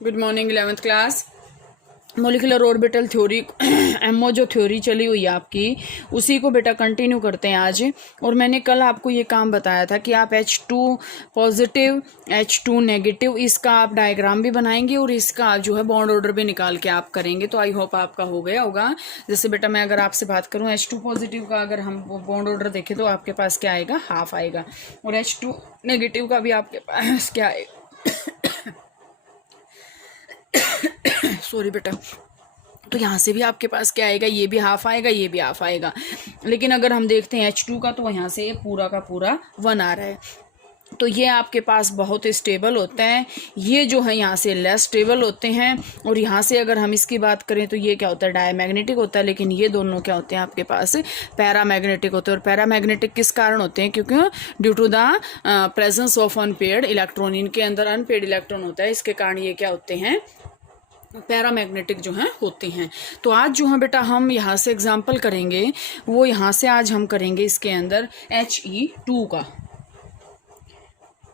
Good morning 11th class. Molecular orbital theory MO जो theory चली हुई है आपकी, उसी को बेटा कंटिन्यू करते हैं आज। और मैंने कल आपको ये काम बताया था कि आप H2 पॉजिटिव H2 नेगेटिव इसका आप डायग्राम भी बनाएंगे और इसका जो है बॉन्ड ऑर्डर भी निकाल के आप करेंगे। तो आई होप आपका हो गया होगा। जैसे बेटा मैं अगर आपसे बात करूं H2 पॉजिटिव का अगर हम बॉन्ड ऑर्डर देखें तो आपके पास क्या आएगा, हाफ आएगा। और H2 नेगेटिव का भी आपके पास क्या आएगा सॉरी बेटा, तो यहाँ से भी आपके पास क्या आएगा, ये भी हाफ आएगा, ये भी हाफ आएगा। लेकिन अगर हम देखते हैं H2 का तो यहाँ से पूरा का पूरा 1 आ रहा है। तो ये आपके पास बहुत स्टेबल होता है, ये जो है यहाँ से लेस स्टेबल होते हैं। और यहाँ से अगर हम इसकी बात करें तो ये क्या होता है, डायमैग्नेटिक होता है। लेकिन ये दोनों क्या होते हैं आपके पास, पैरामैग्नेटिक होते हैं। और पैरामैग्नेटिक किस कारण होते हैं, क्योंकि due to the presence of unpaired electron, इनके अंदर अनपेयर्ड इलेक्ट्रॉन होता है, इसके कारण ये क्या होते हैं, पैरामैग्नेटिक जो हैं होते हैं। तो आज जो है बेटा हम यहाँ से एग्जाम्पल करेंगे, वो यहाँ से आज हम करेंगे इसके अंदर He2 का।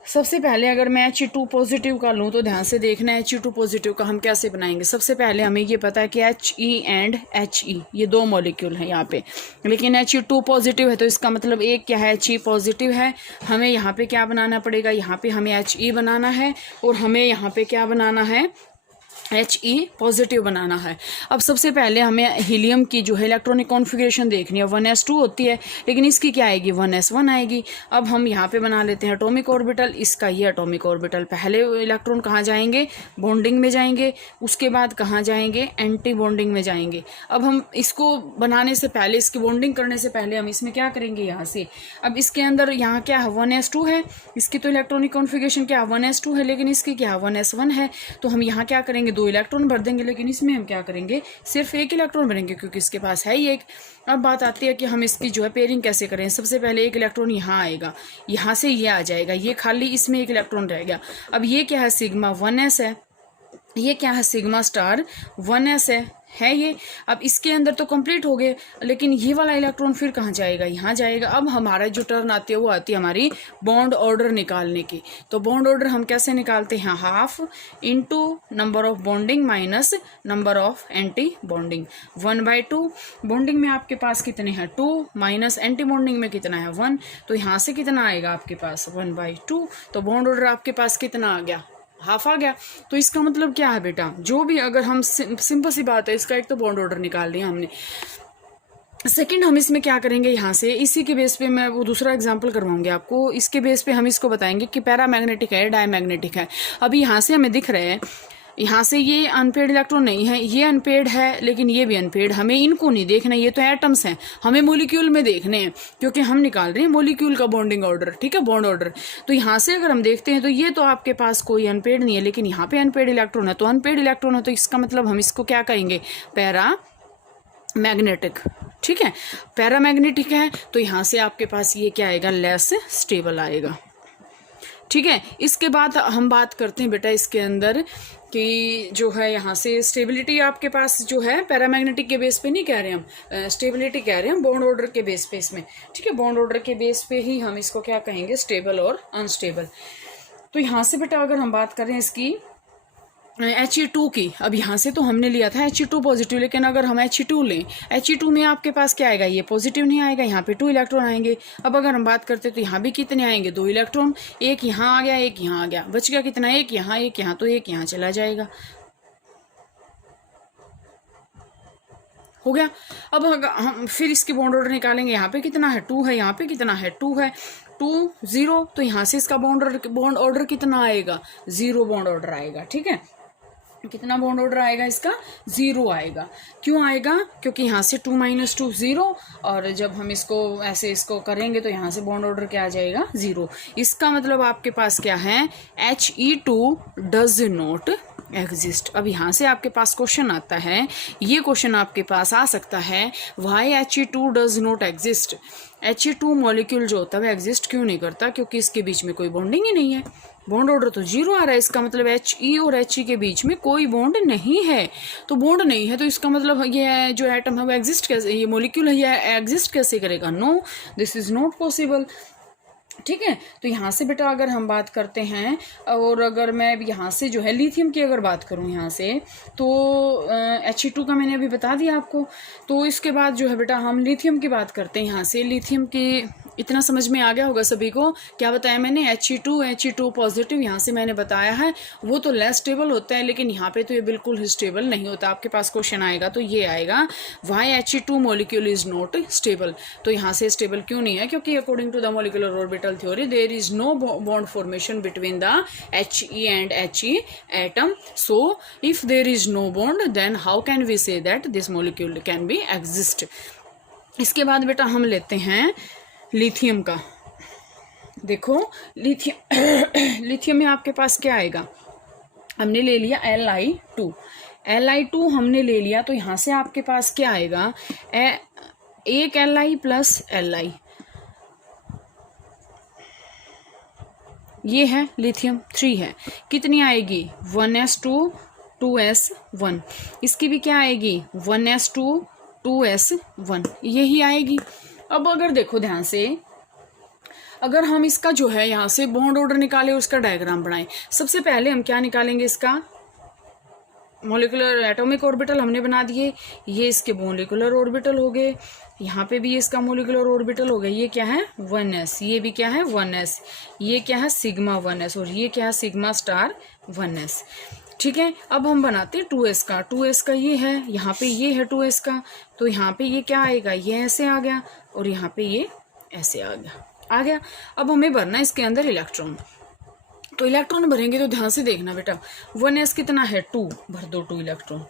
सबसे पहले अगर मैं He2 पॉजिटिव का लूँ तो ध्यान से देखना है He2 पॉजिटिव का हम कैसे बनाएंगे। सबसे पहले हमें ये पता है कि He एंड He ये दो मॉलिक्यूल हैं यहाँ पे, लेकिन He2 पॉजिटिव है तो इसका मतलब एक क्या है, He पॉजिटिव है। हमें यहाँ पे क्या बनाना पड़ेगा, यहाँ पे हमें He बनाना है और हमें यहाँ पे क्या बनाना है, He पॉजिटिव बनाना है। अब सबसे पहले हमें हीलियम की जो है इलेक्ट्रॉनिक कॉन्फ़िगरेशन देखनी है। 1s2 होती है, लेकिन इसकी क्या आएगी, 1s1 आएगी। अब हम यहाँ पे बना लेते हैं एटॉमिक ऑर्बिटल, इसका ये एटॉमिक ऑर्बिटल। पहले इलेक्ट्रॉन कहाँ जाएंगे, बॉन्डिंग में जाएंगे, उसके बाद कहाँ जाएंगे, एंटी बॉन्डिंग में जाएंगे। अब हम इसको बनाने से पहले, इसकी बॉन्डिंग करने से पहले हम इसमें क्या करेंगे, यहाँ से अब इसके अंदर यहाँ क्या है, 1s2 है। इसकी तो इलेक्ट्रॉनिक कॉन्फ़िगरेशन क्या 1s2 है, लेकिन इसकी क्या 1s1 है। तो हम यहाँ क्या करेंगे, 2 इलेक्ट्रॉन भर देंगे, लेकिन इसमें हम क्या करेंगे, सिर्फ 1 इलेक्ट्रॉन भरेंगे क्योंकि इसके पास है ही एक। अब बात आती है कि हम इसकी जो है पेयरिंग कैसे करें। सबसे पहले 1 इलेक्ट्रॉन यहाँ आएगा, यहाँ से ये आ जाएगा, ये खाली इसमें 1 इलेक्ट्रॉन रहेगा। अब ये क्या है, सिग्मा 1s है, ये क्या है, सिग्मा स्टार 1s है ये। अब इसके अंदर तो कंप्लीट हो गए, लेकिन ये वाला इलेक्ट्रॉन फिर कहाँ जाएगा, यहाँ जाएगा। अब हमारा जो टर्न आती है वो आती है हमारी बॉन्ड ऑर्डर निकालने की। तो बॉन्ड ऑर्डर हम कैसे निकालते हैं, half into number of bonding minus number of anti bonding, 1/2। Bonding में आपके पास कितने हैं, 2, माइनस एंटी बॉन्डिंग में कितना है, 1। तो यहाँ से कितना आएगा आपके पास, 1/2। तो बॉन्ड ऑर्डर आपके पास कितना आ गया, हाफ आ गया। तो इसका मतलब क्या है बेटा, जो भी अगर हम सिंपल सी बात है, इसका एक तो बॉन्ड ऑर्डर निकाल लिया हमने। सेकंड हम इसमें क्या करेंगे, यहाँ से इसी के बेस पे मैं वो दूसरा एग्जांपल करवाऊंगी आपको। इसके बेस पे हम इसको बताएंगे कि पैरामैग्नेटिक है, डायमैग्नेटिक है। अभी यहाँ से हमें दिख रहे हैं, यहाँ से ये अनपेयर्ड इलेक्ट्रॉन नहीं है, ये अनपेयर्ड है, लेकिन ये भी अनपेयर्ड। हमें इनको नहीं देखना, ये तो एटम्स हैं, हमें मॉलिक्यूल में देखने हैं, क्योंकि हम निकाल रहे हैं मॉलिक्यूल का बॉन्डिंग ऑर्डर, ठीक है, बॉन्ड ऑर्डर। तो यहाँ से अगर हम देखते हैं तो ये तो आपके पास कोई अनपेयर्ड नहीं है, लेकिन यहाँ पे अनपेयर्ड इलेक्ट्रॉन है। तो अनपेयर्ड इलेक्ट्रॉन है तो इसका मतलब हम इसको क्या कहेंगे, पैरामैग्नेटिक, ठीक है, पैरामैग्नेटिक है। तो यहाँ से आपके पास ये क्या आएगा, लेस स्टेबल आएगा, ठीक है। इसके बाद हम बात करते हैं बेटा इसके अंदर कि जो है यहाँ से स्टेबिलिटी आपके पास जो है, पैरामैग्नेटिक के बेस पे नहीं कह रहे हम, स्टेबिलिटी कह रहे हैं बॉन्ड ऑर्डर के बेस पे इसमें, ठीक है। बॉन्ड ऑर्डर के बेस पे ही हम इसको क्या कहेंगे, स्टेबल और अनस्टेबल। तो यहाँ से बेटा अगर हम बात करें इसकी He2 की, अब यहाँ से तो हमने लिया था He2 पॉजिटिव, लेकिन अगर हम He2 लें, He2 में आपके पास क्या आएगा, ये पॉजिटिव नहीं आएगा, यहाँ पे 2 इलेक्ट्रॉन आएंगे। अब अगर हम बात करते तो यहाँ भी कितने आएंगे, 2 इलेक्ट्रॉन, एक यहाँ आ गया, एक यहाँ आ गया, बच गया कितना, एक यहाँ, तो एक यहाँ चला जाएगा, हो गया। अब हम फिर इसके बॉन्ड ऑर्डर निकालेंगे, यहाँ पे कितना है, 2 है, यहाँ पे कितना है, 2 है, 2 0। तो यहाँ से इसका बॉन्ड ऑर्डर कितना आएगा, 0 बॉन्ड ऑर्डर आएगा, ठीक है। कितना बॉन्ड ऑर्डर आएगा इसका, 0 आएगा। क्यों आएगा, क्योंकि यहाँ से 2 - 2 0, और जब हम इसको ऐसे इसको करेंगे तो यहाँ से बॉन्ड ऑर्डर क्या आ जाएगा, 0। इसका मतलब आपके पास क्या है, He2 डज नॉट एग्जिस्ट। अब यहाँ से आपके पास क्वेश्चन आता है, ये क्वेश्चन आपके पास आ सकता है, why He2 does not exist. He2 molecule जो होता है एग्जिस्ट क्यों नहीं करता, क्योंकि इसके बीच में कोई बॉन्डिंग ही नहीं है, बॉन्ड ऑर्डर तो 0 आ रहा है। इसका मतलब He और He के बीच में कोई बॉन्ड नहीं है। तो बॉन्ड नहीं है तो इसका मतलब ये जो एटम है वो एग्जिस्ट कैसे, ये मॉलिक्यूल है ये एग्जिस्ट कैसे करेगा, no, this is not possible. ठीक है। तो यहाँ से बेटा अगर हम बात करते हैं, और अगर मैं यहाँ से जो है लिथियम की अगर बात करूँ यहाँ से, तो He2 का मैंने अभी बता दिया आपको। तो इसके बाद जो है बेटा हम लिथियम की बात करते हैं। यहाँ से लिथियम की इतना समझ में आ गया होगा सभी को। क्या बताया मैंने? He2 पॉजिटिव यहाँ से मैंने बताया है, वो तो लेस स्टेबल होता है, लेकिन यहाँ पे तो ये बिल्कुल ही स्टेबल नहीं होता। आपके पास क्वेश्चन आएगा तो ये आएगा, why He2 molecule is not stable. तो यहाँ से स्टेबल क्यों नहीं है? क्योंकि according to the molecular orbital theory there is no bond formation between the He and He atom. So if there is no bond then how can we say that this molecule can be exist. इसके बाद बेटा हम लेते हैं lithium का। देखो lithium में आपके पास क्या आएगा? हमने ले लिया Li2 हमने ले लिया, तो यहाँ से आपके पास क्या आएगा? एक Li प्लस Li, ये है लिथियम 3 है। कितनी आएगी? 1s2 2s1। इसकी भी क्या आएगी? 1s2 2s1, यही आएगी। अब अगर देखो ध्यान से, अगर हम इसका जो है यहाँ से बॉन्ड ऑर्डर निकाले और उसका डायग्राम बनाएं, सबसे पहले हम क्या निकालेंगे? इसका मॉलिक्यूलर एटॉमिक ऑर्बिटल हमने बना दिए, ये इसके मॉलिक्यूलर ऑर्बिटल हो गए, यहाँ पे भी ये इसका मॉलिक्यूलर ऑर्बिटल हो गया। ये क्या है? 1s, ये भी क्या है? 1s, ये क्या है? सिग्मा 1s, और ये क्या है? Sigma star 1s। ठीक है। अब हम बनाते हैं 2s का। 2s का ये है, यहाँ पे ये है 2s का, तो यहाँ पे ये क्या आएगा? ये ऐसे आ गया, और यहाँ पे ये ऐसे आ गया। अब हमें भरना है इसके अंदर इलेक्ट्रॉन। तो इलेक्ट्रॉन भरेंगे तो ध्यान से देखना बेटा, 1s कितना है? 2, भर दो 2 इलेक्ट्रॉन।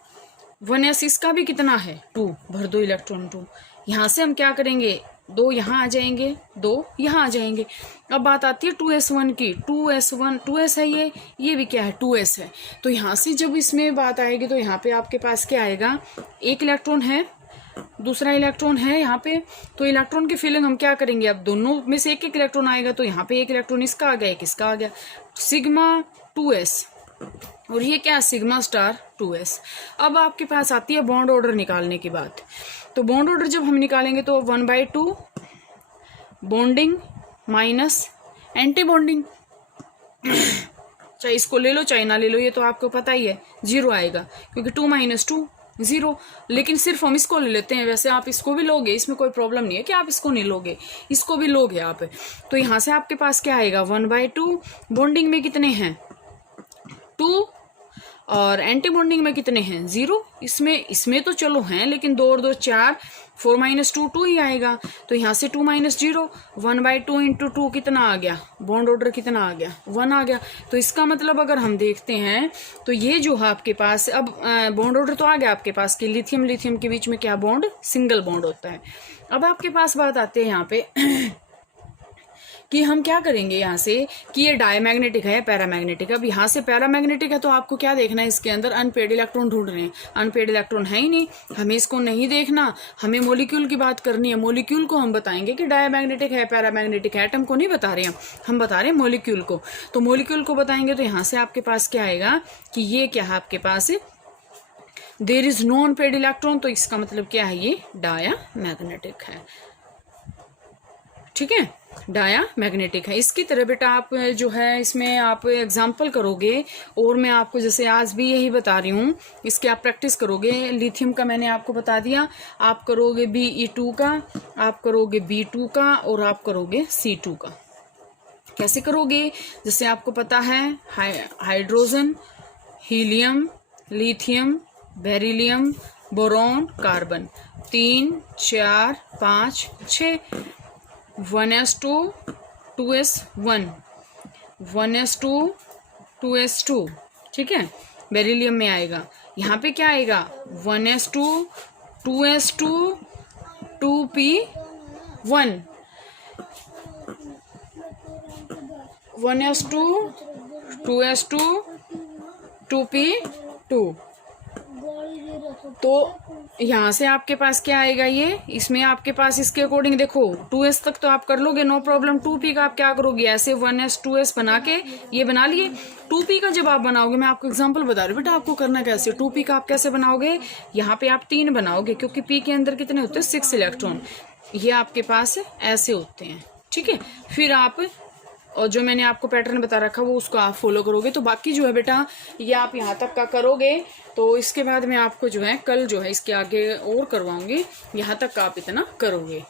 1s इसका भी कितना है? 2, भर दो इलेक्ट्रॉन 2। यहाँ से हम क्या करेंगे? 2 यहाँ आ जाएंगे, 2 यहाँ आ जाएंगे। अब बात आती है 2s1 की। 2s है, ये भी क्या है? 2s है। तो यहाँ से जब इसमें बात आएगी तो यहाँ पे आपके पास क्या आएगा? एक इलेक्ट्रॉन है, दूसरा इलेक्ट्रॉन है यहाँ पे। तो इलेक्ट्रॉन की फिलिंग हम क्या करेंगे? अब दोनों में से एक एक इलेक्ट्रॉन आएगा, तो यहाँ पे एक इलेक्ट्रॉन इसका आ गया, एक इसका आ गया, सिग्मा 2s, और ये क्या? Sigma star 2s। अब आपके पास आती है बॉन्ड ऑर्डर निकालने की बात। तो बॉन्ड ऑर्डर जब हम निकालेंगे तो 1/2 बॉन्डिंग माइनस एंटी बॉन्डिंग, चाहे इसको ले लो चाहे ना ले लो, ये तो आपको पता ही है, 0 आएगा, क्योंकि 2 - 2 0। लेकिन सिर्फ हम इसको ले लेते हैं, वैसे आप इसको भी लोगे, इसमें कोई प्रॉब्लम नहीं है कि आप इसको नहीं लोगे, इसको भी लोगे आप। तो यहाँ से आपके पास क्या आएगा? 1/2 बॉन्डिंग में कितने हैं? 2, और एंटी बॉन्डिंग में कितने हैं? 0। इसमें तो चलो हैं, लेकिन 2 और 2 4, 4 - 2 2 ही आएगा। तो यहाँ से 2 - 0, 1/2 × 2 कितना आ गया? बॉन्ड ऑर्डर कितना आ गया? 1 आ गया। तो इसका मतलब अगर हम देखते हैं तो ये जो है आपके पास, अब बॉन्ड ऑर्डर तो आ गया आपके पास कि लिथियम के बीच में क्या बॉन्ड? सिंगल बॉन्ड होता है। अब आपके पास बात आती है यहाँ पे कि हम क्या करेंगे यहाँ से, कि ये डायमैग्नेटिक है, पैरामैग्नेटिक। अब यहाँ से पैरामैग्नेटिक है, तो आपको क्या देखना है? इसके अंदर अनपेड इलेक्ट्रॉन ढूंढ रहे हैं। अनपेड इलेक्ट्रॉन है ही नहीं, हमें इसको नहीं देखना, हमें मॉलिक्यूल की बात करनी है। मॉलिक्यूल को हम बताएंगे कि डायमैग्नेटिक है, पैरामैग्नेटिक है। एटम को नहीं बता रहे हम बता रहे हैं मॉलिक्यूल को। तो मॉलिक्यूल को बताएंगे तो यहाँ से आपके पास क्या आएगा कि ये क्या है आपके पास? There is no unpaired electron. तो इसका मतलब क्या है? ये डायमैग्नेटिक है। ठीक है, डायमैग्नेटिक है। इसकी तरह बेटा आप जो है इसमें आप एग्जाम्पल करोगे, और मैं आपको जैसे आज भी यही बता रही हूँ, इसके आप प्रैक्टिस करोगे। लिथियम का मैंने आपको बता दिया, आप करोगे Be2 का, आप करोगे B2 का, और आप करोगे C2 का। कैसे करोगे? जैसे आपको पता है hydrogen, helium, lithium, beryllium, boron, carbon, 3 4 5 6, 1s2 2s1, 1s2 2s2। ठीक है, बेरिलियम में आएगा। यहाँ पे क्या आएगा? 1s2 2s2 2p1, 1s2 2s2 2p2। तो यहाँ से आपके पास क्या आएगा? ये इसमें आपके पास इसके अकॉर्डिंग देखो 2s तक तो आप कर लोगे, नो प्रॉब्लम। 2p का आप क्या करोगे? ऐसे 1s 2s बना के ये बना लिए। 2p का जब आप बनाओगे, मैं आपको एग्जांपल बता रही हूँ बेटा, आपको करना कैसे। 2p का आप कैसे बनाओगे? यहाँ पे आप 3 बनाओगे, क्योंकि p के अंदर कितने होते हैं? 6 इलेक्ट्रॉन। ये आपके पास ऐसे होते हैं। ठीक है, फिर आप और जो मैंने आपको पैटर्न बता रखा वो उसको आप फॉलो करोगे। तो बाकी जो है बेटा ये आप यहाँ तक का करोगे, तो इसके बाद मैं आपको जो है कल जो है इसके आगे और करवाऊंगी, यहाँ तक का आप इतना करोगे।